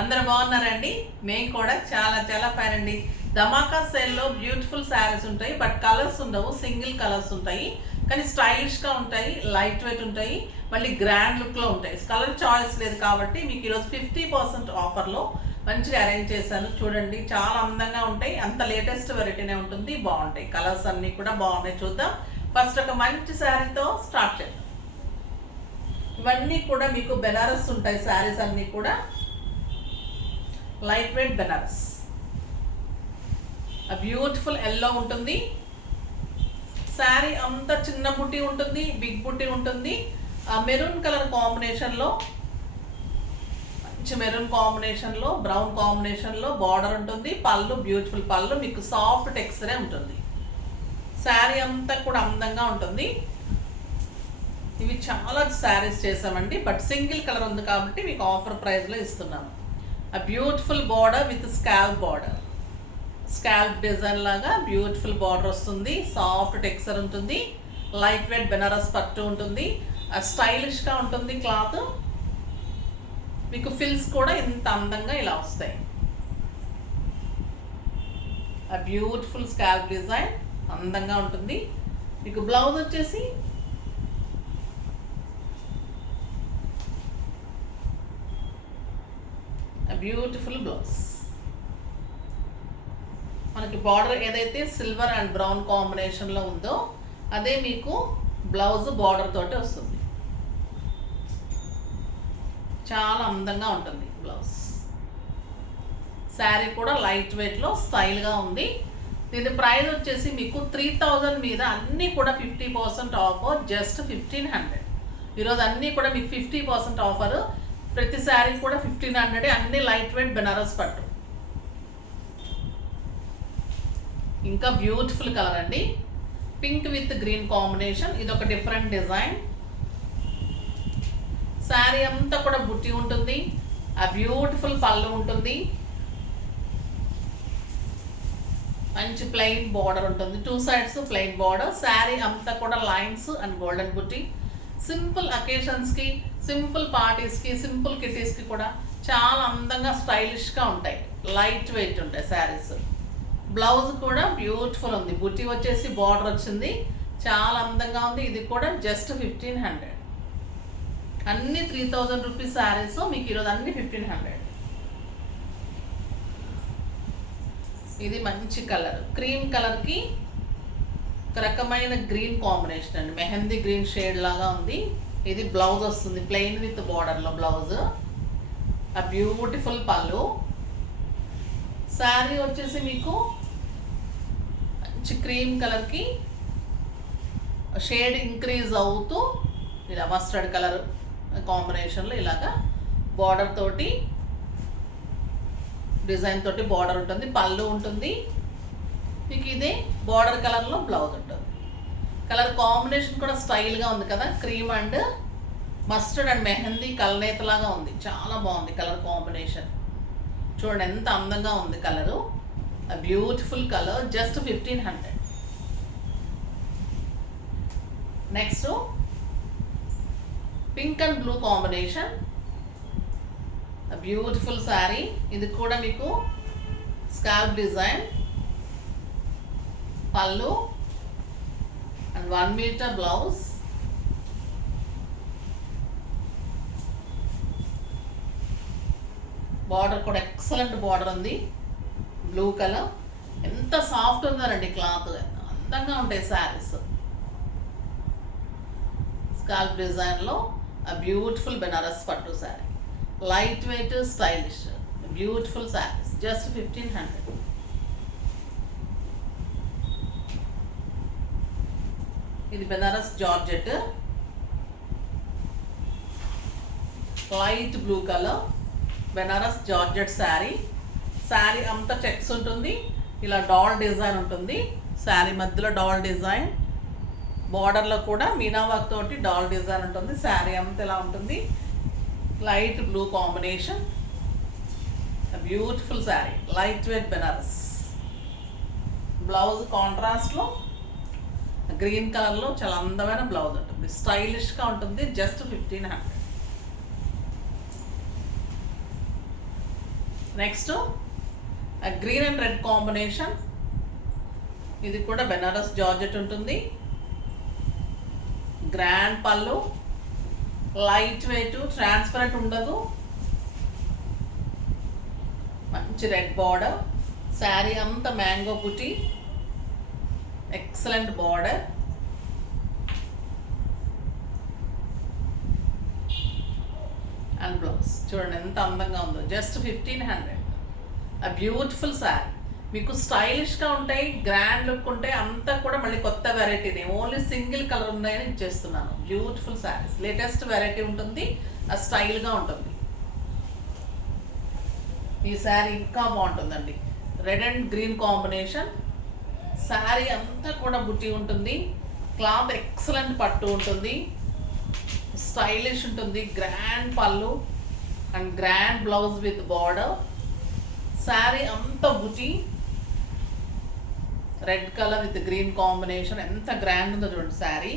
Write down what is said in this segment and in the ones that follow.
అందరూ బాగున్నారండి. మేము కూడా చాలా చాలా ఫైన్ అండి. ధమాకా సేల్లో బ్యూటిఫుల్ శారీస్ ఉంటాయి, బట్ కలర్స్ ఉండవు, సింగిల్ కలర్స్ ఉంటాయి. కానీ స్టైలిష్గా ఉంటాయి, లైట్ వెయిట్ ఉంటాయి, మళ్ళీ గ్రాండ్ లుక్లో ఉంటాయి. కలర్ చాయిస్ లేదు కాబట్టి మీకు ఈరోజు 50% ఆఫర్లో మంచిగా అరేంజ్ చేశాను. చూడండి, చాలా అందంగా ఉంటాయి, అంత లేటెస్ట్ వెరైటీనే ఉంటుంది, బాగుంటాయి. కలర్స్ అన్నీ కూడా బాగున్నాయి. చూద్దాం. ఫస్ట్ ఒక మంచి శారీతో స్టార్ట్ చేద్దాం. ఇవన్నీ కూడా మీకు బెనారస్ ఉంటాయి. శారీస్ అన్నీ కూడా light weight Banaras. Beautiful yellow ఉంటుంది. శారీ అంతా చిన్న బుట్టి ఉంటుంది, బిగ్ బుట్టి ఉంటుంది. మెరూన్ కలర్ కాంబినేషన్లో, మంచి మెరూన్ కాంబినేషన్లో, బ్రౌన్ కాంబినేషన్లో బార్డర్ ఉంటుంది. పళ్ళు బ్యూటిఫుల్ పళ్ళు, మీకు సాఫ్ట్ టెక్స్చరే ఉంటుంది. శారీ అంతా కూడా అందంగా ఉంటుంది. ఇవి చాలా శారీస్ చేసామండి, బట్ సింగిల్ కలర్ ఉంది కాబట్టి మీకు ఆఫర్ ప్రైస్లో ఇస్తున్నాను. Beautiful border with scalp border, scalp design లాగా బ్యూటిఫుల్ బార్డర్ వస్తుంది. సాఫ్ట్ టెక్స్చర్ ఉంటుంది. లైట్ వెయిట్ బెనారస్ పట్టు ఉంటుంది. స్టైలిష్గా ఉంటుంది క్లాత్. మీకు ఫిల్స్ కూడా ఇంత అందంగా ఇలా వస్తాయి. బ్యూటిఫుల్ స్కాల్ప్ డిజైన్ అందంగా ఉంటుంది. మీకు బ్లౌజ్ వచ్చేసి బ్యూటిఫుల్ బ్లౌజ్. మనకి బార్డర్ ఏదైతే సిల్వర్ అండ్ బ్రౌన్ కాంబినేషన్లో ఉందో అదే మీకు బ్లౌజ్ బార్డర్ తోటి వస్తుంది. చాలా అందంగా ఉంటుంది బ్లౌజ్. శారీ కూడా లైట్ వెయిట్లో స్టైల్గా ఉంది. దీని ప్రైస్ వచ్చేసి మీకు 3000 మీద అన్నీ కూడా 50% ఆఫర్, జస్ట్ 1500. ఈరోజు అన్నీ కూడా మీకు 50% ఆఫర్. ప్రతి శారీ కూడా 1500. అన్ని లైట్ వెయిట్ బెనారస్ పట్టు. ఇంకా బ్యూటిఫుల్ కలర్ అండి, పింక్ విత్ గ్రీన్ కాంబినేషన్. ఇది ఒక డిఫరెంట్ డిజైన్. శారీ అంతా కూడా బుట్టి ఉంటుంది. బ్యూటిఫుల్ పళ్ళు ఉంటుంది. మంచి ప్లెయిన్ బార్డర్ ఉంటుంది, 2 సైడ్స్ ప్లెయిన్ బార్డర్. శారీ అంతా కూడా లైన్స్ అండ్ గోల్డెన్ బుట్టి. సింపుల్ అకేషన్స్కి, సింపుల్ పార్టీస్కి, సింపుల్ కిటీస్కి కూడా చాలా అందంగా స్టైలిష్గా ఉంటాయి. లైట్ వెయిట్ ఉంటాయి శారీస్. బ్లౌజ్ కూడా బ్యూటిఫుల్ ఉంది. బుట్టి వచ్చేసి బార్డర్ వచ్చింది, చాలా అందంగా ఉంది. ఇది కూడా జస్ట్ 1500. అన్ని 3000 రూపీస్ శారీస్, మీకు ఈరోజు అన్ని 1500. ఇది మంచి కలర్, క్రీమ్ కలర్కి ఒక రకమైన గ్రీన్ కాంబినేషన్ అండి, మెహందీ గ్రీన్ షేడ్ లాగా ఉంది. ఇది బ్లౌజ్ వస్తుంది, ప్లెయిన్ విత్ బార్డర్లో బ్లౌజ్. బ్యూటిఫుల్ పళ్ళు. శారీ వచ్చేసి మీకు మంచి క్రీమ్ కలర్కి షేడ్ ఇంక్రీజ్ అవుతూ ఇలా మస్టర్డ్ కలర్ కాంబినేషన్లో ఇలాగా బార్డర్ తోటి, డిజైన్ తోటి బార్డర్ ఉంటుంది. పళ్ళు ఉంటుంది. మీకు ఇదే బార్డర్ కలర్లో బ్లౌజ్ ఉంటుంది. కలర్ కాంబినేషన్ కూడా స్టైల్గా ఉంది కదా, cream and mustard and mehndi కలనేతలాగా ఉంది. చాలా బాగుంది కలర్ కాంబినేషన్. చూడండి ఎంత అందంగా ఉంది colour. Beautiful colour, just 1500. Next pink and blue combination, beautiful sari. ఇది కూడా మీకు స్కాల్ప్ డిజైన్, పళ్ళు అండ్ 1 మీటర్ బ్లౌజ్. బార్డర్ కూడా ఎక్సలెంట్ బార్డర్ ఉంది, బ్లూ కలర్. ఎంత సాఫ్ట్ ఉందోనండి క్లాత్, అందంగా ఉంటాయి శారీస్. స్కాల్ప్ డిజైన్లో బ్యూటిఫుల్ బెనారస్ పట్టు sari, light weight stylish beautiful saris, just 1500. ఇది Banaras georgette, light blue colour Banaras georgette sari. Sari అంతా చెక్స్ ఉంటుంది, ఇలా డాల్ డిజైన్ ఉంటుంది. శారీ మధ్యలో డాల్ డిజైన్, బార్డర్లో కూడా మీనా వర్క్ తోటి డాల్ డిజైన్ ఉంటుంది. శారీ అంతా ఇలా ఉంటుంది. Light blue combination, beautiful sari, light weight Banaras. Blouse కాంట్రాస్ట్లో గ్రీన్ కలర్లో చాలా అందమైన బ్లౌజ్ ఉంటుంది, స్టైలిష్గా ఉంటుంది. Just 1500. Next green and red combination. ఇది కూడా బెనారస్ జార్జెట్ ఉంటుంది. Grand pallu, light weight, transparent ఉండదు. మంచి రెడ్ బార్డర్. శారీ అంతా mango buti, excellent border. And blouse చూడండి ఎంత అందంగా ఉందో. జస్ట్ 1500. ఆ బ్యూటిఫుల్ శారీ. మీకు స్టైలిష్గా ఉంటాయి, గ్రాండ్ లుక్ ఉంటాయి. అంతా కూడా మళ్ళీ కొత్త వెరైటీని, ఓన్లీ సింగిల్ కలర్ ఉన్నాయని ఇచ్చేస్తున్నాను. బ్యూటిఫుల్ శారీస్, లేటెస్ట్ వెరైటీ ఉంటుంది, ఆ స్టైల్గా ఉంటుంది. ఈ శారీ ఇంకా బాగుంటుందండి. Red and green combination. Sari అంతా కూడా బుట్టి ఉంటుంది. క్లాత్ ఎక్సలెంట్ పట్టు ఉంటుంది, స్టైలిష్ ఉంటుంది. గ్రాండ్ పళ్ళు and grand blouse with border. Sari అంతా బుట్టి, red colour with green combination. ఎంత గ్రాండ్ ఉందో చూడండి శారీ.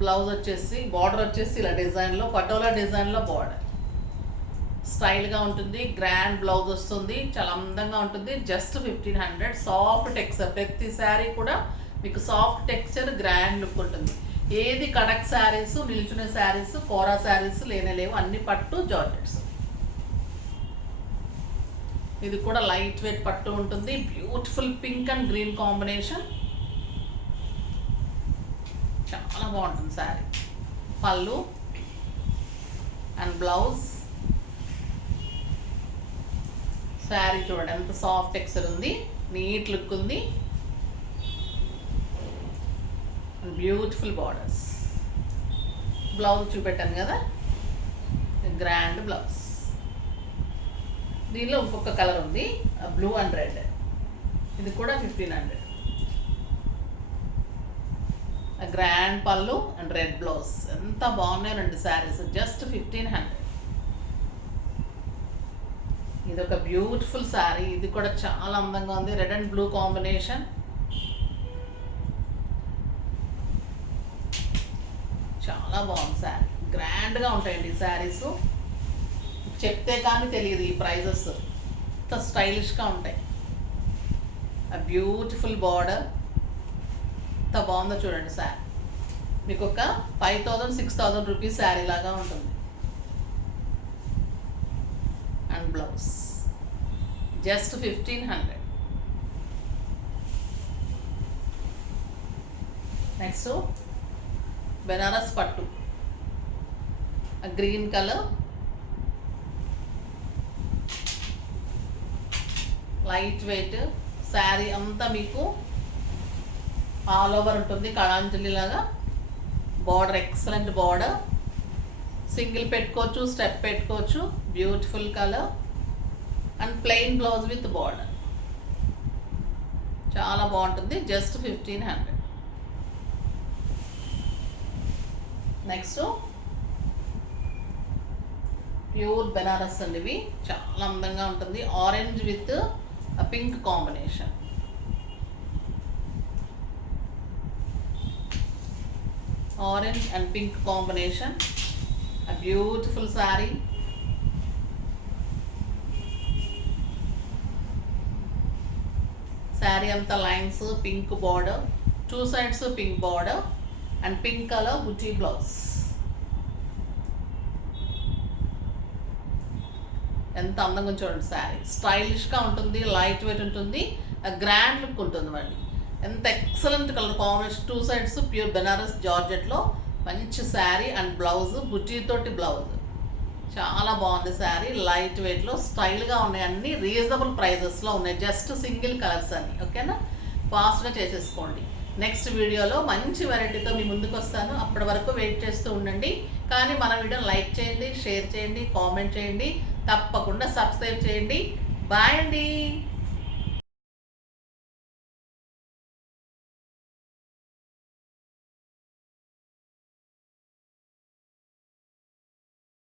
బ్లౌజ్ వచ్చేసి, బార్డర్ వచ్చేసి ఇలా డిజైన్లో, పటోలా డిజైన్లో బార్డర్. స్టైల్గా ఉంటుంది, గ్రాండ్ బ్లౌజ్ వస్తుంది, చాలా అందంగా ఉంటుంది. జస్ట్ 1500. సాఫ్ట్ టెక్స్చర్, ప్రతి శారీ కూడా మీకు సాఫ్ట్ టెక్స్చర్, గ్రాండ్ లుక్ ఉంటుంది. ఏది కడక్ శారీస్, నిల్చునే శారీస్, కోరా శారీస్ లేనేలేవు, అన్ని పట్టు జార్జెట్స్. ఇది కూడా లైట్ వెయిట్ పట్టు ఉంటుంది. Beautiful pink and green combination. చాలా బాగుంటుంది శారీ. పళ్ళు అండ్ బ్లౌజ్. శారీ చూడండి ఎంత సాఫ్ట్ టెక్స్చర్ ఉంది, నీట్ లుక్ ఉంది. Beautiful borders. బ్లౌజ్ చూపెట్టాను కదా, గ్రాండ్ బ్లౌజ్. దీనిలో ఇంకొక కలర్ ఉంది, బ్లూ అండ్ రెడ్. ఇది కూడా 1500. గ్రాండ్ పళ్ళు అండ్ రెడ్ బ్లౌజ్. ఎంత బాగున్నాయి రెండు శారీస్. జస్ట్ 1500. ఇది ఒక బ్యూటిఫుల్ శారీ. ఇది కూడా చాలా అందంగా ఉంది, రెడ్ అండ్ బ్లూ కాంబినేషన్. చాలా బాగుంది శారీ. గ్రాండ్గా ఉంటాయండి ఈ శారీస్. చెప్తే కానీ తెలియదు ఈ ప్రైజెస్. ఎంత స్టైలిష్గా ఉంటాయి. ఆ బ్యూటిఫుల్ బార్డర్. ఎంత బాగుందో చూడండి శారీ. మీకు ఒక 5000-6000 రూపీస్ శారీ లాగా ఉంటుంది. And blouse just 1500. Next Banaras పట్టు, green colour, light weight. Sari అంతా మీకు ఆల్ ఓవర్ ఉంటుంది, కళాంజలి లాగా. Border excellent border. సింగిల్ పెట్టుకోవచ్చు, స్టెప్ పెట్టుకోవచ్చు. Beautiful colour and plain blouse with border. చాలా బాగుంటుంది. జస్ట్ 1500. నెక్స్ట్ ప్యూర్ బెనారస్ అండి. ఇవి చాలా అందంగా ఉంటుంది. Orange with pink combination. Orange and pink combination. A beautiful saree. Saree anta lines, pink border, two sides pink border and pink color booty blouse. ఎంత అందంగా చూడండి శారీ. స్టైలిష్గా ఉంటుంది, లైట్ వెయిట్ ఉంటుంది, గ్రాండ్ లుక్ ఉంటుంది మళ్ళీ. ఎంత excellent colour combination. Two sides pure Banaras జార్జెట్లో మంచి శారీ అండ్ బ్లౌజ్, బుట్టీతోటి బ్లౌజ్. చాలా బాగుంది శారీ. లైట్ వెయిట్లో స్టైల్గా ఉన్నాయి. అన్నీ రీజనబుల్ ప్రైజెస్లో ఉన్నాయి. జస్ట్ సింగిల్ కలర్స్ అన్ని. ఓకేనా, ఫాస్ట్గా చేసేసుకోండి. నెక్స్ట్ వీడియోలో మంచి వెరైటీతో మీ ముందుకు వస్తాను. అప్పటి వరకు వెయిట్ చేస్తూ ఉండండి. కానీ మన వీడియోని లైక్ చేయండి, షేర్ చేయండి, కామెంట్ చేయండి, తప్పకుండా సబ్స్క్రైబ్ చేయండి. బాయ్ అండి.